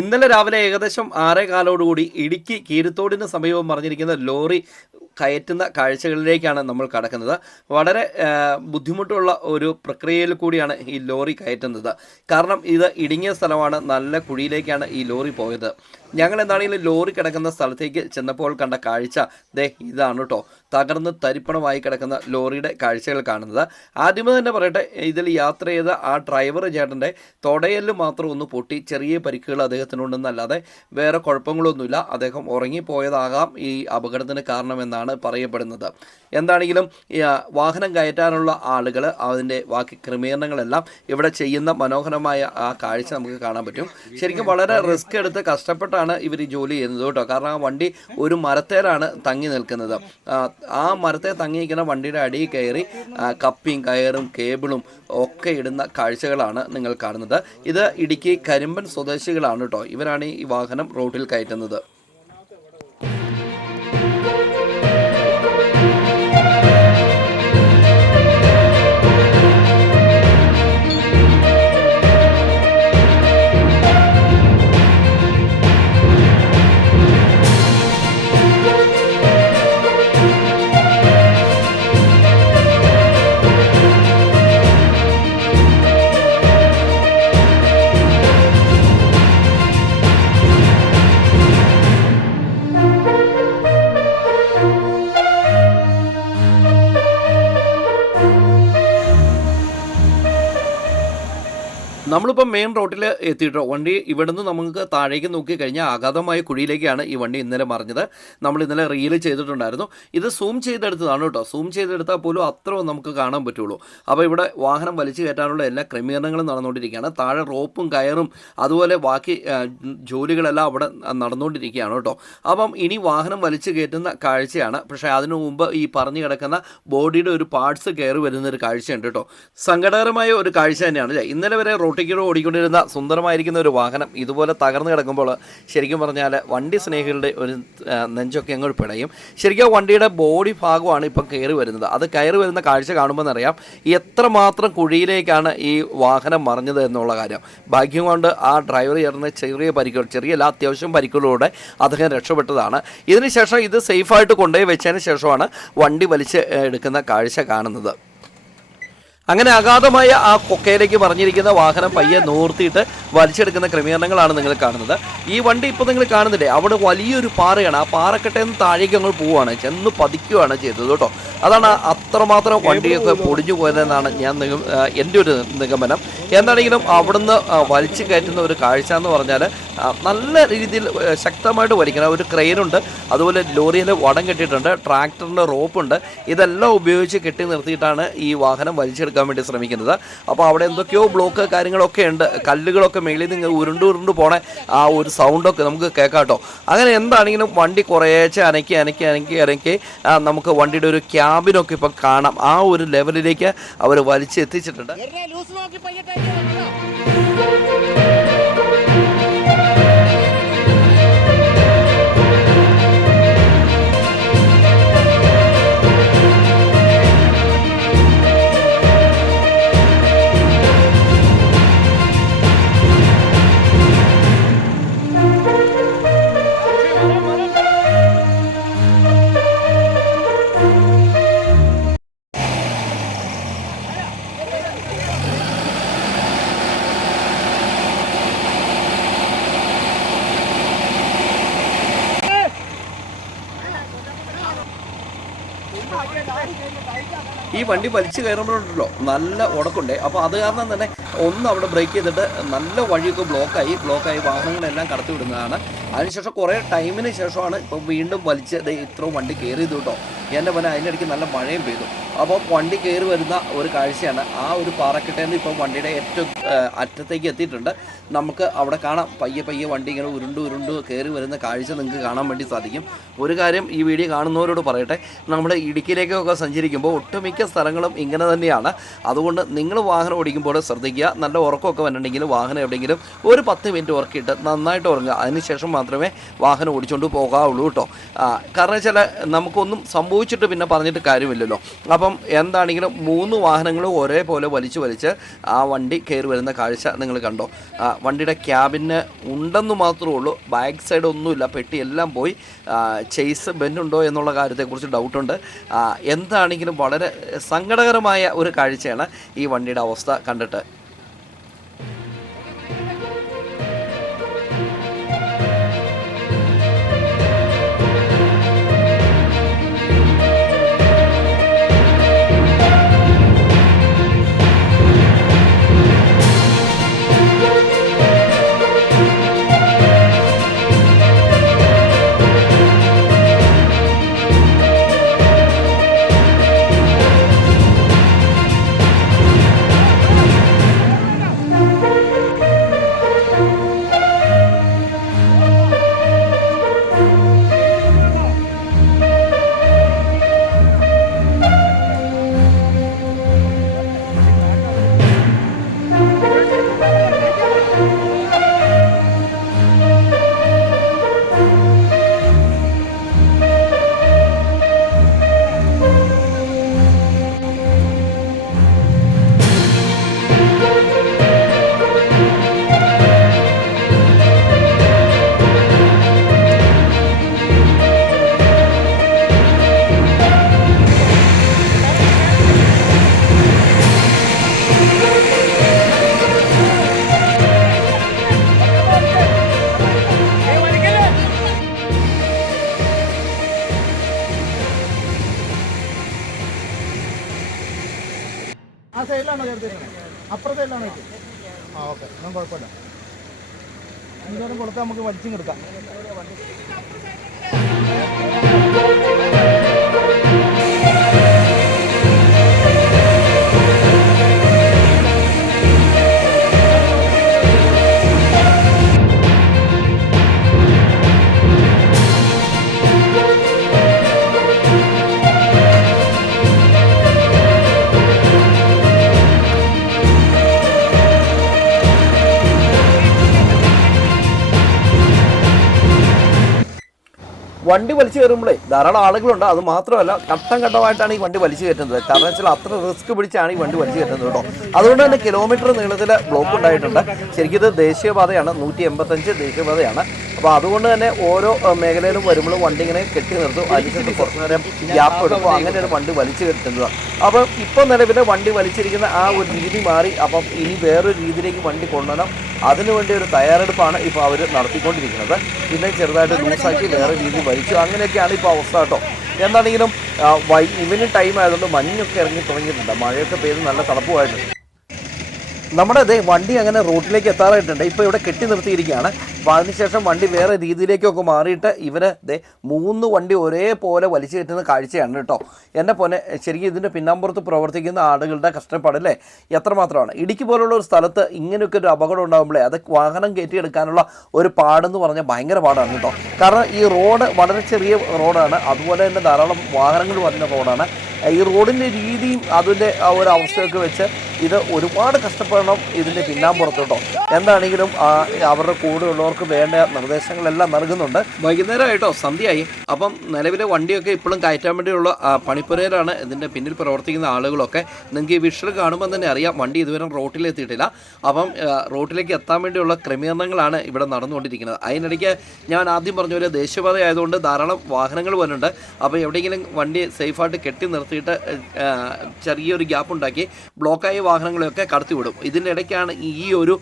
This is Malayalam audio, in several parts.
ഇന്നലെ രാവിലെ ഏകദേശം 6:15 ഇടുക്കി കീരിത്തോടിന് സമീപം മറിഞ്ഞിരിക്കുന്ന ലോറി കയറ്റുന്ന കാഴ്ചകളിലേക്കാണ് നമ്മൾ കടക്കുന്നത്. വളരെ ബുദ്ധിമുട്ടുള്ള ഒരു പ്രക്രിയയിൽ കൂടിയാണ് ഈ ലോറി കയറ്റുന്നത്. കാരണം ഇത് ഇടുങ്ങിയ സ്ഥലമാണ്, നല്ല കുഴിയിലേക്കാണ് ഈ ലോറി പോയത്. ഞങ്ങൾ എന്താണെങ്കിലും ലോറി കിടക്കുന്ന സ്ഥലത്തേക്ക് ചെന്നപ്പോൾ കണ്ട കാഴ്ച ഇതാണ് കേട്ടോ. തകർന്ന് തരിപ്പണമായി കിടക്കുന്ന ലോറിയുടെ കാഴ്ചകൾ കാണുന്നത്. ആദ്യമേ തന്നെ പറയട്ടെ, ഇതിൽ യാത്ര ചെയ്ത ആ ഡ്രൈവർ ചേട്ടൻ്റെ തുടയല് മാത്രം ഒന്ന് പൊട്ടി, ചെറിയ പരിക്കുകൾ അദ്ദേഹത്തിനുണ്ടെന്നല്ലാതെ വേറെ കുഴപ്പങ്ങളൊന്നുമില്ല. അദ്ദേഹം ഉറങ്ങിപ്പോയതാകാം ഈ അപകടത്തിന് കാരണമെന്നാണ് പറയപ്പെടുന്നത്. എന്താണെങ്കിലും വാഹനം കയറ്റാനുള്ള ആളുകൾ അതിൻ്റെ ബാക്കി ക്രമീകരണങ്ങളെല്ലാം ഇവിടെ ചെയ്യുന്ന മനോഹരമായ ആ കാഴ്ച നമുക്ക് കാണാൻ പറ്റും. ശരിക്കും വളരെ റിസ്ക് എടുത്ത് കഷ്ടപ്പെട്ടാണ് ഇവർ ജോലി ചെയ്യുന്നത് കേട്ടോ. കാരണം ആ വണ്ടി ഒരു മരത്തേലാണ് തങ്ങി നിൽക്കുന്നത്. ആ മരത്തെ തങ്ങി നിൽക്കുന്ന വണ്ടിയുടെ അടിയിൽ കയറി കപ്പിയും കയറും കേബിളും ഒക്കെ ഇടുന്ന കാഴ്ചകളാണ് നിങ്ങൾ കാണുന്നത്. ഇത് ഇടുക്കി കരിമ്പൻ സ്വദേശികളാണ് കേട്ടോ. ഇവരാണ് ഈ വാഹനം റോഡിൽ കയറ്റുന്നത്. നമ്മളിപ്പോൾ മെയിൻ റോഡിൽ എത്തിയിട്ടോ. വണ്ടി ഇവിടുന്ന് നമുക്ക് താഴേക്ക് നോക്കിക്കഴിഞ്ഞാൽ അഗാധമായ കുഴിയിലേക്കാണ് ഈ വണ്ടി ഇന്നലെ മറിഞ്ഞത്. നമ്മൾ ഇന്നലെ റീൽ ചെയ്തിട്ടുണ്ടായിരുന്നു. ഇത് സൂം ചെയ്തെടുത്തതാണ് കേട്ടോ. സൂം ചെയ്തെടുത്താൽ പോലും അത്ര നമുക്ക് കാണാൻ പറ്റുള്ളൂ. അപ്പോൾ ഇവിടെ വാഹനം വലിച്ചു കയറ്റാനുള്ള എല്ലാ ക്രമീകരണങ്ങളും നടന്നുകൊണ്ടിരിക്കുകയാണ്. താഴെ റോപ്പും കയറും അതുപോലെ ബാക്കി ജോലികളെല്ലാം അവിടെ നടന്നുകൊണ്ടിരിക്കുകയാണ് കേട്ടോ. അപ്പം ഇനി വാഹനം വലിച്ചു കയറ്റുന്ന കാഴ്ചയാണ്. പക്ഷേ അതിനു മുമ്പ് ഈ പറഞ്ഞു കിടക്കുന്ന ബോഡിയുടെ ഒരു പാർട്സ് കയറി വരുന്നൊരു കാഴ്ചയുണ്ട് കേട്ടോ. സങ്കടകരമായ ഒരു കാഴ്ച തന്നെയാണ് അല്ലേ. ഇന്നലെ വരെ റോട്ടിൽ ഓടിക്കൊണ്ടിരുന്ന സുന്ദരമായിരിക്കുന്ന ഒരു വാഹനം ഇതുപോലെ തകർന്നു കിടക്കുമ്പോൾ ശരിക്കും പറഞ്ഞാൽ വണ്ടി സ്നേഹികളുടെ ഒരു നെഞ്ചൊക്കെ അങ്ങോട്ട് പിടയും. ശരിക്കും വണ്ടിയുടെ ബോഡി ഭാഗമാണ് ഇപ്പം കയറി വരുന്നത്. അത് കയറി വരുന്ന കാഴ്ച കാണുമ്പോൾ അറിയാം എത്രമാത്രം കുഴിയിലേക്കാണ് ഈ വാഹനം മറിഞ്ഞത് എന്നുള്ള കാര്യം. ഭാഗ്യം കൊണ്ട് ആ ഡ്രൈവർ ചേർന്ന് ചെറിയല്ല അത്യാവശ്യം പരിക്കുകളോടെ അദ്ദേഹം രക്ഷപ്പെട്ടതാണ്. ഇതിനുശേഷം ഇത് സേഫായിട്ട് കൊണ്ടുപോയി വെച്ചതിന് ശേഷമാണ് വണ്ടി വലിച്ച് എടുക്കുന്ന കാഴ്ച കാണുന്നത്. അങ്ങനെ അഗാധമായ ആ കൊക്കയിലേക്ക് പറഞ്ഞിരിക്കുന്ന വാഹനം പയ്യെ നൂർത്തിയിട്ട് വലിച്ചെടുക്കുന്ന ക്രമീകരണങ്ങളാണ് നിങ്ങൾ കാണുന്നത്. ഈ വണ്ടി ഇപ്പോൾ നിങ്ങൾ കാണുന്നില്ലേ, അവിടെ വലിയൊരു പാറയാണ്. ആ പാറക്കെട്ടയിൽ നിന്ന് താഴേക്ക് അങ്ങ് പോവുകയാണ്, ചെന്ന് പതിക്കുകയാണ് ചെയ്തത് കേട്ടോ. അതാണ് അത്രമാത്രം വണ്ടിയൊക്കെ പൊടിഞ്ഞു പോയതെന്നാണ് എൻ്റെ ഒരു നിഗമനം. എന്താണെങ്കിലും അവിടുന്ന് വലിച്ചു കയറ്റുന്ന ഒരു കാഴ്ച എന്ന് പറഞ്ഞാൽ നല്ല രീതിയിൽ ശക്തമായിട്ട് വലിക്കണം. ഒരു ക്രെയിനുണ്ട്, അതുപോലെ ലോറിയിൽ വടം കെട്ടിയിട്ടുണ്ട്, ട്രാക്ടറിൻ്റെ റോപ്പുണ്ട്. ഇതെല്ലാം ഉപയോഗിച്ച് കെട്ടി നിർത്തിയിട്ടാണ് ഈ വാഹനം വലിച്ചെടുക്കാൻ വേണ്ടി ശ്രമിക്കുന്നത്. അപ്പോൾ അവിടെ എന്തൊക്കെയോ ബ്ലോക്ക് കാര്യങ്ങളൊക്കെ ഉണ്ട്. കല്ലുകളൊക്കെ മേളിൽ നിന്ന് ഉരുണ്ട് പോണേ ആ ഒരു സൗണ്ടൊക്കെ നമുക്ക് കേൾക്കാം കേട്ടോ. അങ്ങനെ എന്താണെങ്കിലും വണ്ടി കുറേശ്ശെ അനക്കി നമുക്ക് വണ്ടിയുടെ ഒരു ക്യാബിനൊക്കെ ഇപ്പം കാണാം. ആ ഒരു ലെവലിലേക്ക് അവർ വലിച്ചെത്തിച്ചിട്ടുണ്ട്. ഈ വണ്ടി വലിച്ചു കയറുമ്പോഴുണ്ടല്ലോ നല്ല ഉടക്കുണ്ട്. അപ്പോൾ അത് കാരണം തന്നെ ഒന്ന് അവിടെ ബ്രേക്ക് ചെയ്തിട്ട് നല്ല വഴിയൊക്കെ ബ്ലോക്കായി വാഹനങ്ങളെല്ലാം കടത്തി വിടുന്നതാണ്. അതിനുശേഷം കുറേ ടൈമിന് ശേഷമാണ് ഇപ്പം വീണ്ടും വലിച്ച് ഇത്രയും വണ്ടി കയറിയത് കേട്ടോ. എൻ്റെ പോലെ അതിനിടയ്ക്ക് നല്ല മഴയും പെയ്തു. അപ്പോൾ വണ്ടി കയറി വരുന്ന ഒരു കാഴ്ചയാണ്. ആ ഒരു പാറക്കെട്ടേന്ന് ഇപ്പം വണ്ടിയുടെ ഏറ്റവും അറ്റത്തേക്ക് എത്തിയിട്ടുണ്ട്. നമുക്ക് അവിടെ കാണാം പയ്യെ വണ്ടി ഇങ്ങനെ ഉരുണ്ട് കയറി വരുന്ന കാഴ്ച നിങ്ങൾക്ക് കാണാൻ വേണ്ടി സാധിക്കും. ഒരു കാര്യം ഈ വീഡിയോ കാണുന്നവരോട് പറയട്ടെ, നമ്മുടെ ഇടുക്കിയിലേക്കൊക്കെ സഞ്ചരിക്കുമ്പോൾ ഒട്ടുമിക്ക സ്ഥലങ്ങളും ഇങ്ങനെ തന്നെയാണ്. അതുകൊണ്ട് നിങ്ങൾ വാഹനം ഓടിക്കുമ്പോൾ ശ്രദ്ധിക്കുക. ചെയ്യുക. നല്ല ഉറക്കമൊക്കെ വന്നിട്ടുണ്ടെങ്കിൽ വാഹനം എവിടെയെങ്കിലും ഒരു 10 മിനിറ്റ് ഉറക്കിയിട്ട് നന്നായിട്ട് ഉറങ്ങുക. അതിനുശേഷം മാത്രമേ വാഹനം ഓടിച്ചുകൊണ്ട് പോകാവുള്ളൂ കേട്ടോ. കാരണം വെച്ചാൽ നമുക്കൊന്നും സംഭവിച്ചിട്ട് പിന്നെ പറഞ്ഞിട്ട് കാര്യമില്ലല്ലോ. അപ്പം എന്താണെങ്കിലും 3 വാഹനങ്ങളും ഒരേപോലെ വലിച്ച് ആ വണ്ടി കയറി വരുന്ന കാഴ്ച നിങ്ങൾ കണ്ടോ. വണ്ടിയുടെ ക്യാബിന് ഉണ്ടെന്ന് മാത്രമേ ഉള്ളൂ, ബാക്ക് സൈഡ് ഒന്നുമില്ല, പെട്ടി എല്ലാം പോയി. ചേസ് ബെൻഡുണ്ടോ എന്നുള്ള കാര്യത്തെക്കുറിച്ച് ഡൗട്ടുണ്ട്. എന്താണെങ്കിലും വളരെ സങ്കടകരമായ ഒരു കാഴ്ചയാണ് ഈ വണ്ടിയുടെ അവസ്ഥ കണ്ടിട്ട്. ആ സൈഡിലാണോ ചേർത്തിരിക്കണേ? അപ്പുറത്തെ സൈഡിലാണോ? ഓക്കെ, ഒന്നും കുഴപ്പമില്ല. ഇങ്ങോട്ടും കൊടുത്താൽ നമുക്ക് വലിച്ചും കിടക്കാം. വണ്ടി വലിച്ചു കയറുമ്പോഴേ ധാരാളം ആളുകളുണ്ട്. അത് മാത്രമല്ല ഘട്ടം ഘട്ടമായിട്ടാണ് ഈ വണ്ടി വലിച്ചു കയറ്റുന്നത്. കാരണം വെച്ചാൽ അത്ര റിസ്ക് പിടിച്ചാണ് ഈ വണ്ടി വലിച്ചു കയറ്റുന്നത് കേട്ടോ. അതുകൊണ്ട് തന്നെ കിലോമീറ്റർ നീളത്തിൽ ബ്ലോക്ക് ഉണ്ടായിട്ടുണ്ട്. ശരിക്കും ഇത് ദേശീയപാതയാണ്, 185 ദേശീയപാതയാണ്. അപ്പോൾ അതുകൊണ്ട് തന്നെ ഓരോ മേഖലയിലും വരുമ്പോഴും വണ്ടി ഇങ്ങനെ കെട്ടി നിർത്തും, അതിനുശേഷം കുറച്ച് നേരം ഗ്യാപ്പ് എടുക്കും, അങ്ങനെയാണ് വണ്ടി വലിച്ചു കയറ്റുന്നത്. അപ്പം ഇപ്പം നിലവിൽ വണ്ടി വലിച്ചിരിക്കുന്ന ആ ഒരു രീതി മാറി. അപ്പം ഇനി വേറൊരു രീതിയിലേക്ക് വണ്ടി കൊണ്ടുവരണം. അതിനുവേണ്ടി ഒരു തയ്യാറെടുപ്പാണ് ഇപ്പോൾ അവർ നടത്തിക്കൊണ്ടിരിക്കുന്നത്. പിന്നെ ചെറുതായിട്ട് ലൂസാക്കി വേറെ രീതി വലിച്ചു, അങ്ങനെയൊക്കെയാണ് ഇപ്പോൾ അവസ്ഥ കേട്ടോ. എന്താണെങ്കിലും ഈവനിങ് ടൈം ആയതുകൊണ്ട് മഞ്ഞൊക്കെ ഇറങ്ങി തുടങ്ങിയിട്ടുണ്ട്, മഴയൊക്കെ പെയ്ത് നല്ല തണുപ്പുമായിട്ടുണ്ട്. നമ്മുടെ വണ്ടി അങ്ങനെ റോഡിലേക്ക് എത്താറായിട്ടുണ്ട്. ഇപ്പോൾ ഇവിടെ കെട്ടി നിർത്തിയിരിക്കുകയാണ്. അപ്പോൾ അതിനുശേഷം വണ്ടി വേറെ രീതിയിലേക്കൊക്കെ മാറിയിട്ട് ഇവർ 3 വണ്ടി ഒരേപോലെ വലിച്ചു കയറ്റുന്ന കാഴ്ചയാണ് കേട്ടോ. എൻ്റെ പോലെ ശരിക്കും ഇതിൻ്റെ പിന്നാമ്പുറത്ത് പ്രവർത്തിക്കുന്ന ആളുകളുടെ കഷ്ടപ്പാടല്ലേ എത്രമാത്രമാണ്. ഇടുക്കി പോലുള്ള ഒരു സ്ഥലത്ത് ഇങ്ങനെയൊക്കെ ഒരു അപകടം ഉണ്ടാകുമ്പോഴേ അത് വാഹനം കയറ്റിയെടുക്കാനുള്ള ഒരു പാടെന്ന് പറഞ്ഞാൽ ഭയങ്കര പാടാണ് കേട്ടോ. കാരണം ഈ റോഡ് വളരെ ചെറിയ റോഡാണ്, അതുപോലെ തന്നെ ധാരാളം വാഹനങ്ങൾ വരുന്ന റോഡാണ്. ഈ റോഡിൻ്റെ രീതിയും അതിൻ്റെ ആ ഒരു അവസ്ഥയൊക്കെ വെച്ച് ഇത് ഒരുപാട് കഷ്ടപ്പെടണം ഇതിൻ്റെ പിന്നാമ്പുറത്ത് കേട്ടോ. എന്താണെങ്കിലും അവരുടെ കൂടെയുള്ളവർക്ക് വേണ്ട നിർദ്ദേശങ്ങളെല്ലാം നൽകുന്നുണ്ട്. വൈകുന്നേരമായിട്ടോ, സന്ധ്യയായി. അപ്പം നിലവിലെ വണ്ടിയൊക്കെ ഇപ്പോഴും കയറ്റാൻ വേണ്ടിയുള്ള പണിപ്പുരയിലാണ് ഇതിൻ്റെ പിന്നിൽ പ്രവർത്തിക്കുന്ന ആളുകളൊക്കെ. നിങ്ങൾക്ക് ഈ വിഷ്വൽ കാണുമ്പോൾ തന്നെ അറിയാം വണ്ടി ഇതുവരെ റോട്ടിലെത്തിയിട്ടില്ല. അപ്പം റോട്ടിലേക്ക് എത്താൻ വേണ്ടിയുള്ള ക്രമീകരണങ്ങളാണ് ഇവിടെ നടന്നുകൊണ്ടിരിക്കുന്നത്. അതിനിടയ്ക്ക് ഞാൻ ആദ്യം പറഞ്ഞ പോലെ ദേശീയപാത ആയതുകൊണ്ട് ധാരാളം വാഹനങ്ങൾ വരുന്നുണ്ട്. അപ്പോൾ എവിടെയെങ്കിലും വണ്ടി സേഫായിട്ട് കെട്ടി നിർത്തിയിട്ട് ചെറിയൊരു ഗ്യാപ്പ് ഉണ്ടാക്കി ബ്ലോക്കായ വാഹനങ്ങളെയൊക്കെ കടത്തിവിടും. ഇതിൻ്റെ ഇടയ്ക്കാണ് ഈ ഒരു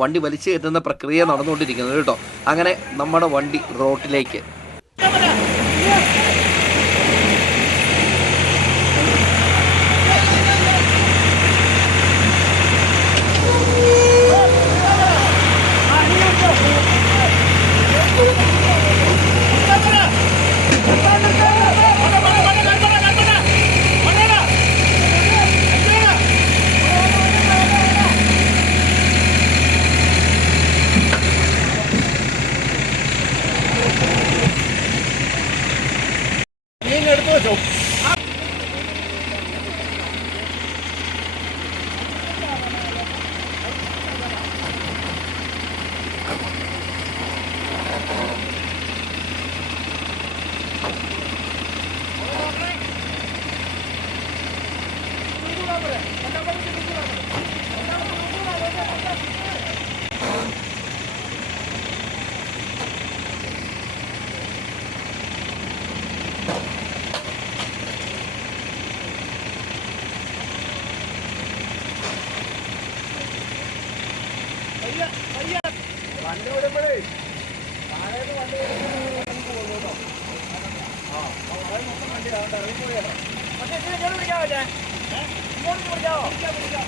വണ്ടി വലിച്ചു കയറ്റുന്ന പ്രക്രിയ നടന്നുകൊണ്ടിരിക്കുന്നത് കേട്ടോ. അങ്ങനെ നമ്മുടെ വണ്ടി റോട്ടിലേക്ക് വണ്ടി വിടുമ്പോഴേ താഴേന്ന് വണ്ടി പോകുന്നു കേട്ടോ. ആ വളരെ മൊത്തം വണ്ടി ഇറങ്ങി പോയാലോ. പക്ഷേ ഇങ്ങോട്ട് പിടിക്കാമല്ലേ? ഇങ്ങോട്ട് പിടിക്കാമോ? പിടിക്കാം.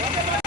കുഴപ്പമില്ല.